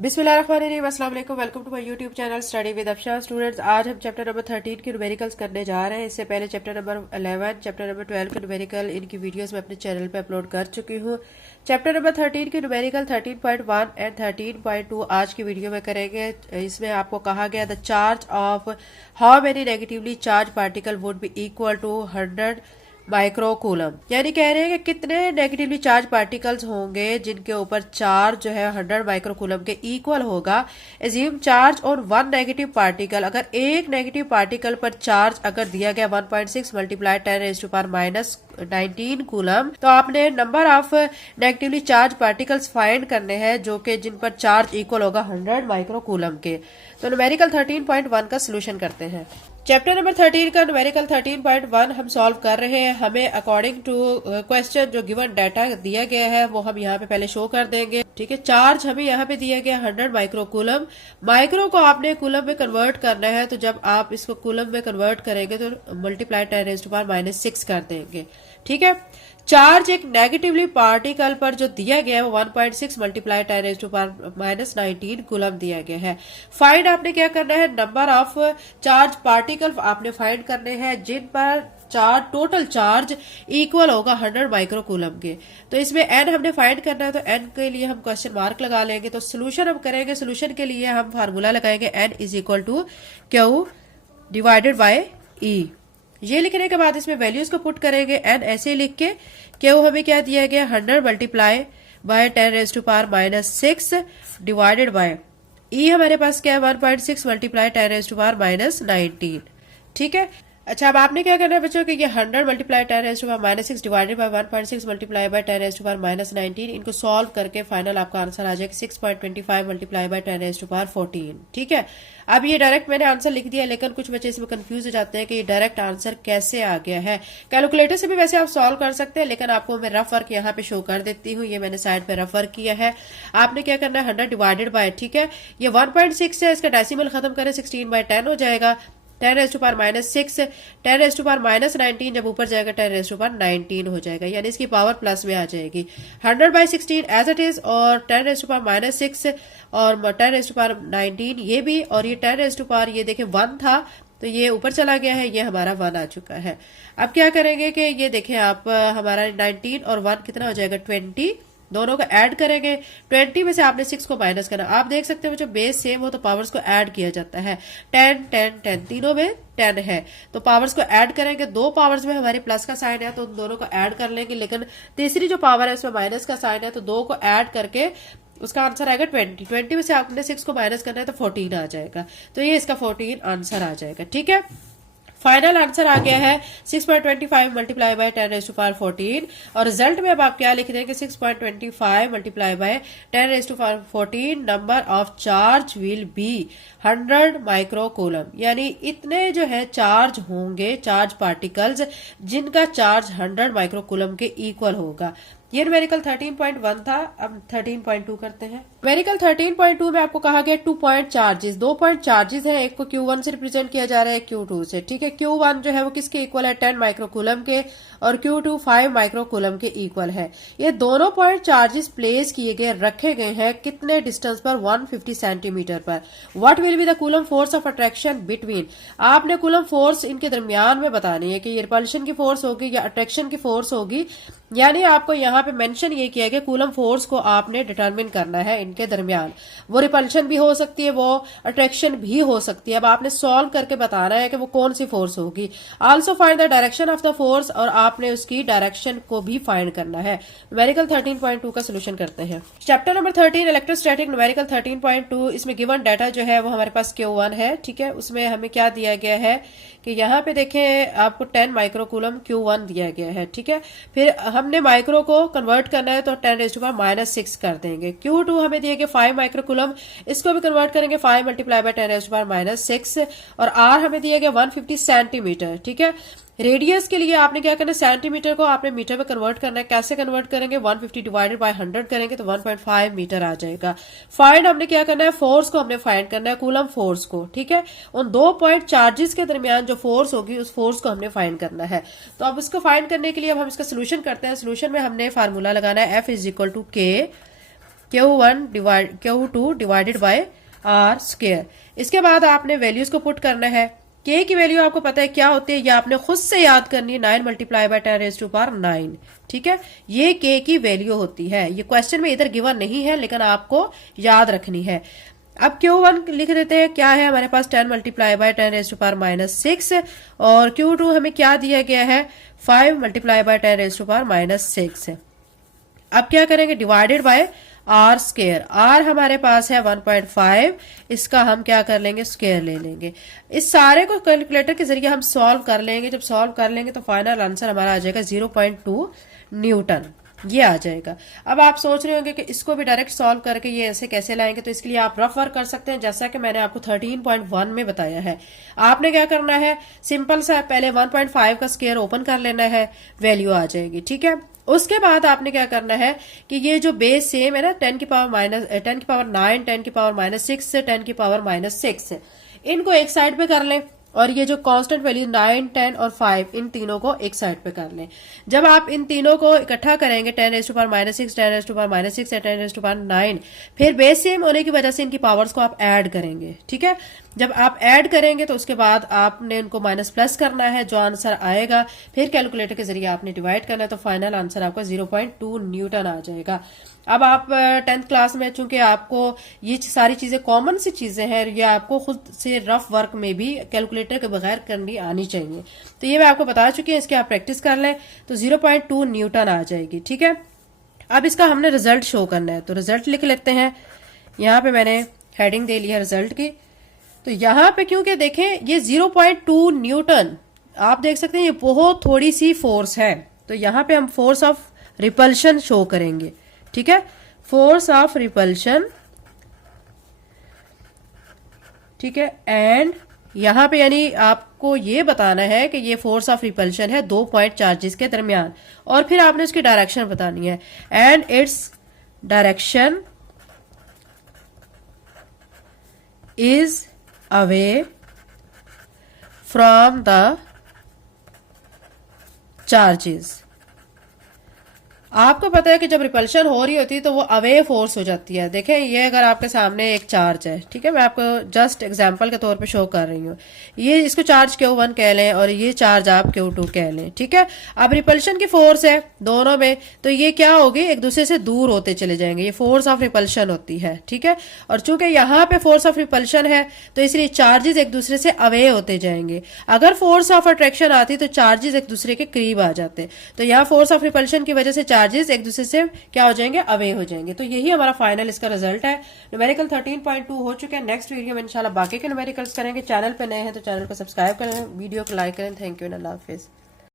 बिस्मिल्लाहिर्रहमानिर्रहीम, अस्सलाम वालेकुम। Welcome to my YouTube channel study with Afsha. Students, आज हम चैप्टर नंबर 13 के न्यूमेरिकल्स करने जा रहे हैं। इससे पहले चैप्टर नंबर 11, चैप्टर नंबर 12 के न्यूमेरिकल इनकी वीडियोस मैं अपने चैनल पे अपलोड कर चुकी हूँ। चैप्टर नंबर 13 के न्यूमेरिकल 13.1 एंड 13.2 आज की वीडियो में करेंगे। इसमें आपको कहा गया the charge of how many negatively charged particle would be equal to 100 microcoulomb, यानी कह रहे हैं कि कितने नेगेटिवली चार्ज पार्टिकल्स होंगे जिनके ऊपर चार्ज जो है 100 माइक्रोकूलम के इक्वल होगा। Assume charge on one negative particle, अगर एक नेगेटिव पार्टिकल पर चार्ज अगर दिया गया 1.6 मल्टीप्लाई 10⁻⁻19 कूलम, तो आपने number of negatively charge particles find करने हैं जो कि जिन पर चार्ज इक्वल होगा 100 माइक्रोकूलम के। तो न्यूमेरिकल 13.1 का सोल्यूशन करते हैं। चैप्टर नंबर 13 का न्यूमेरिकल 13.1 हम सॉल्व कर रहे हैं। हमें अकॉर्डिंग टू क्वेश्चन जो गिवन डाटा दिया गया है वो हम यहाँ पे पहले शो कर देंगे। ठीक है, चार्ज हमें यहाँ पे दिया गया 100 माइक्रोकूलम। माइक्रो को आपने कूलम में कन्वर्ट करना है, तो जब आप इसको कूलम में कन्वर्ट करेंगे तो मल्टीप्लाई 10⁻⁻6 कर देंगे। ठीक है, चार्ज एक नेगेटिवली पार्टिकल पर जो दिया गया है वो 1.6 मल्टीप्लाई 10⁻⁻19 कूलम दिया गया है। फाइंड आपने क्या करना है, नंबर ऑफ चार्ज पार्टिकल आपने फाइंड करने हैं जिन पर चार्ज टोटल चार्ज इक्वल होगा 100 माइक्रोकूलम के। तो इसमें एन हमने फाइंड करना है, तो एन के लिए हम क्वेश्चन मार्क लगा लेंगे। तो सोल्यूशन हम करेंगे, सोल्यूशन के लिए हम फार्मूला लगाएंगे n is equal to q divided by e. ये लिखने के बाद इसमें वैल्यूज को पुट करेंगे। एन ऐसे लिख के क्यू हमें क्या दिया गया 100 मल्टीप्लाई बाय 10⁻⁻6 डिवाइडेड बाय ई हमारे पास क्या है 1.6 मल्टीप्लाई 10⁻⁻19। ठीक है, अच्छा अब आपने क्या करना है बच्चों कि ये 100 multiply 10⁻⁻6 divided by 1.6 multiply by 10⁻⁻19 इनको सॉल्व करके फाइनल आपका आंसर आ जाएगा 6.25 मल्टीप्लाई बाय 10⁻14। ठीक है, अब ये डायरेक्ट मैंने आंसर लिख दिया, लेकिन कुछ बच्चे इसमें कंफ्यूज हो जाते हैं कि ये डायरेक्ट आंसर कैसे आ गया है। कैलकुलेटर से भी वैसे आप सॉल्व कर सकते हैं, लेकिन आपको मैं रफ वर्क यहाँ पे शो कर देती हूँ। ये मैंने साइड पे रफ वर्क किया है। आपने क्या करना है 100 डिवाइडेड बाय, ठीक है, ये 1.6 है, इसका डेसिमल खत्म करें 16/10 हो जाएगा। 10⁻⁻6 10⁻⁻19 जब ऊपर जाएगा 10⁻⁻19 हो जाएगा, यानी इसकी पावर प्लस में आ जाएगी। 100/16 एज इट इज, और 10⁻⁻6 और 10⁻⁻19 ये भी, और ये 10⁻, ये देखें 1 था तो ये ऊपर चला गया है, ये हमारा 1 आ चुका है। अब क्या करेंगे कि ये देखें आप, हमारा 19 और 1 कितना हो जाएगा 20, दोनों को ऐड करेंगे। 20 में से आपने 6 को माइनस करना। आप देख सकते हो जो बेस सेम हो तो पावर्स को ऐड किया जाता है। 10 10 10 तीनों में 10 है, तो पावर्स को ऐड करेंगे। दो पावर्स में हमारे प्लस का साइन है तो उन दोनों को ऐड कर लेंगे, लेकिन तीसरी जो पावर है उसमें माइनस का साइन है, तो दो को ऐड करके उसका आंसर आएगा 20। 20 में से आपने 6 को माइनस करना है तो 14 आ जाएगा, तो ये इसका 14 आंसर आ जाएगा। ठीक है, फाइनल आंसर आ गया है 6.25 मल्टीप्लाई बाय 10⁻14, और रिजल्ट में अब आप क्या लिख देंगे 6.25 multiply by 10⁻14 number of charge will be 100 microcoulomb, यानी इतने जो है चार्ज होंगे, चार्ज पार्टिकल्स जिनका चार्ज 100 माइक्रोकूलम के इक्वल होगा। ये न्यूमेरिकल 13.1 था। अब 13.2 करते हैं। न्यूमेरिकल 13.2 में आपको कहा गया 2 पॉइंट चार्जेस, 2 पॉइंट चार्जेस है, एक को Q1 से रिप्रेजेंट किया जा रहा है Q2 से। ठीक है, Q1 जो है वो किसके इक्वल है 10 माइक्रोकूलम के, और Q2 5 माइक्रोकूलम के इक्वल है। ये दोनों पॉइंट चार्जेस प्लेस किए गए, रखे गए हैं कितने डिस्टेंस पर 150 सेंटीमीटर पर। What will be the coulomb force of attraction between, आपने कूलम फोर्स इनके दरमियान में बतानी है कि ये रिपल्शन की फोर्स होगी या अट्रैक्शन की फोर्स होगी, यानी आपको यहाँ पे मेंशन ये किया गया कूलम फोर्स को आपने डिटरमिन करना है इनके दरमियान। वो रिपल्शन भी हो सकती है, वो अट्रैक्शन भी हो सकती है। अब आपने सॉल्व करके बताना है कि वो कौन सी फोर्स होगी। Also find the direction of the force, और आपने उसकी डायरेक्शन को भी फाइंड करना है। न्यूमेरिकल 13.2 का सोल्यूशन करते हैं। Chapter number 13 electrostatic, numerical 13.2। इसमें गिवन डाटा जो है वो हमारे पास Q1 है। ठीक है, उसमें हमें क्या दिया गया है कि यहाँ पे देखें आपको 10 माइक्रोकूलम Q1 दिया गया है। ठीक है, फिर हमने माइक्रो को कन्वर्ट करना है तो 10⁻⁻6 कर देंगे। Q2 हमें दिया गया 5 माइक्रोकूलम, इसको भी कन्वर्ट करेंगे 5 मल्टीप्लाई बाय 10⁻⁻6, और R हमें दिया गया 150 सेंटीमीटर। ठीक है, रेडियस के लिए आपने क्या करना है, सेंटीमीटर को आपने मीटर में कन्वर्ट करना है। कैसे कन्वर्ट करेंगे, 150 डिवाइडेड बाय 100 करेंगे तो 1.5 मीटर आ जाएगा। फाइंड हमने क्या करना है, फोर्स को हमने फाइंड करना है, कूलम फोर्स को। ठीक है, उन 2 पॉइंट चार्जेस के दरमियान जो फोर्स होगी उस फोर्स को हमने फाइंड करना है। तो अब इसको फाइंड करने के लिए अब हम इसका सोल्यूशन करते हैं। सोल्यूशन में हमने फार्मूला लगाना है F is equal to K Q2 divided by R square. इसके बाद आपने वैल्यूज को पुट करना है। K की वैल्यू आपको पता है क्या होती है, ये आपने खुद से याद करनी है, 9 मल्टीप्लाई बाय 10⁻⁹ ठीक है, ये K की वैल्यू होती है। ये क्वेश्चन में इधर गिवन नहीं है लेकिन आपको याद रखनी है। अब Q1 लिख देते हैं, क्या है हमारे पास 10 मल्टीप्लाई बाय 10⁻⁻⁶ और Q2 हमें क्या दिया गया है 5 मल्टीप्लाई बाय 10⁻⁻⁶। अब क्या करेंगे, divided by R square. R हमारे पास है 1.5, इसका हम क्या कर लेंगे, स्क्वायर ले लेंगे। इस सारे को कैलकुलेटर के जरिए हम सॉल्व कर लेंगे। जब सॉल्व कर लेंगे तो फाइनल आंसर हमारा आ जाएगा 0.2 न्यूटन, ये आ जाएगा। अब आप सोच रहे होंगे कि इसको भी डायरेक्ट सॉल्व करके ये ऐसे कैसे लाएंगे, तो इसके लिए आप रफ वर्क कर सकते हैं, जैसा कि मैंने आपको 13.1 में बताया है। आपने क्या करना है, सिंपल सा पहले 1.5 का स्क्वायर ओपन कर लेना है, वैल्यू आ जाएगी, ठीक है। उसके बाद आपने क्या करना है कि ये जो बेस सेम है ना, 10 की पावर 9, 10 की पावर -6 से 10 की पावर -6, इनको एक साइड पे कर लें और ये जो कांस्टेंट वैल्यू 9, 10 और 5, इन तीनों को एक साइड पे कर लें। जब आप इन तीनों को इकट्ठा करेंगे 10⁻⁻⁶, 10⁻⁻⁶ या 10⁻⁹, फिर बेस सेम होने की वजह से इनकी पावर्स को आप ऐड करेंगे, ठीक है। जब आप ऐड करेंगे तो उसके बाद आपने उनको माइनस प्लस करना है, जो आंसर आएगा फिर कैलकुलेटर के जरिए आपने डिवाइड करना है, तो फाइनल आंसर आपका 0.2 न्यूटन आ जाएगा। अब आप 10th क्लास में, चूंकि आपको ये सारी चीजें कॉमन सी चीजें हैं, ये आपको खुद से रफ वर्क में भी कैलकुलेटर के बगैर करनी आनी चाहिए, तो ये मैं आपको बता चुकी हूँ। इसकी आप प्रैक्टिस कर लें तो 0.2 न्यूटन आ जाएगी, ठीक है। अब इसका हमने रिजल्ट शो करना है, तो रिजल्ट लिख लेते हैं। यहाँ पे मैंने हेडिंग दे ली है रिजल्ट की। तो यहाँ पे क्योंकि देखें ये 0.2 न्यूटन, आप देख सकते हैं ये बहुत थोड़ी सी फोर्स है, तो यहाँ पे हम फोर्स ऑफ रिपल्शन शो करेंगे, ठीक है, फोर्स ऑफ रिपल्शन, ठीक है। एंड यहाँ पे यानी आपको ये बताना है कि ये फोर्स ऑफ रिपल्शन है 2 पॉइंट चार्जेस के दरमियान, और फिर आपने उसकी डायरेक्शन बतानी है। And its direction is away from the charges। आपको पता है कि जब रिपल्शन हो रही होती है तो वो अवे फोर्स हो जाती है। देखें ये अगर आपके सामने एक चार्ज है, ठीक है, मैं आपको जस्ट एग्जांपल के तौर पे शो कर रही हूँ। ये इसको चार्ज Q1 कह लें और ये चार्ज आप Q2 कह लें, ठीक है। अब रिपल्शन की फोर्स है दोनों में, तो ये क्या होगी, एक दूसरे से दूर होते चले जाएंगे, ये फोर्स ऑफ रिपल्शन होती है, ठीक है। और चूंकि यहाँ पे फोर्स ऑफ रिपल्शन है तो इसलिए चार्जेस एक दूसरे से अवे होते जाएंगे। अगर फोर्स ऑफ अट्रैक्शन आती तो चार्जेस एक दूसरे के करीब आ जाते, तो यहाँ फोर्स ऑफ रिपल्शन की वजह से चार्जेस एक दूसरे से क्या हो जाएंगे, अवे हो जाएंगे। तो यही हमारा फाइनल इसका रिजल्ट है। न्यूमेरिकल 13.2 हो चुके हैं। नेक्स्ट वीडियो में इंशाल्लाह बाकी के न्यूमेरिकल्स करेंगे। चैनल पे नए हैं तो चैनल को सब्सक्राइब करें, वीडियो को लाइक करें। Thank you and Allah Hafiz.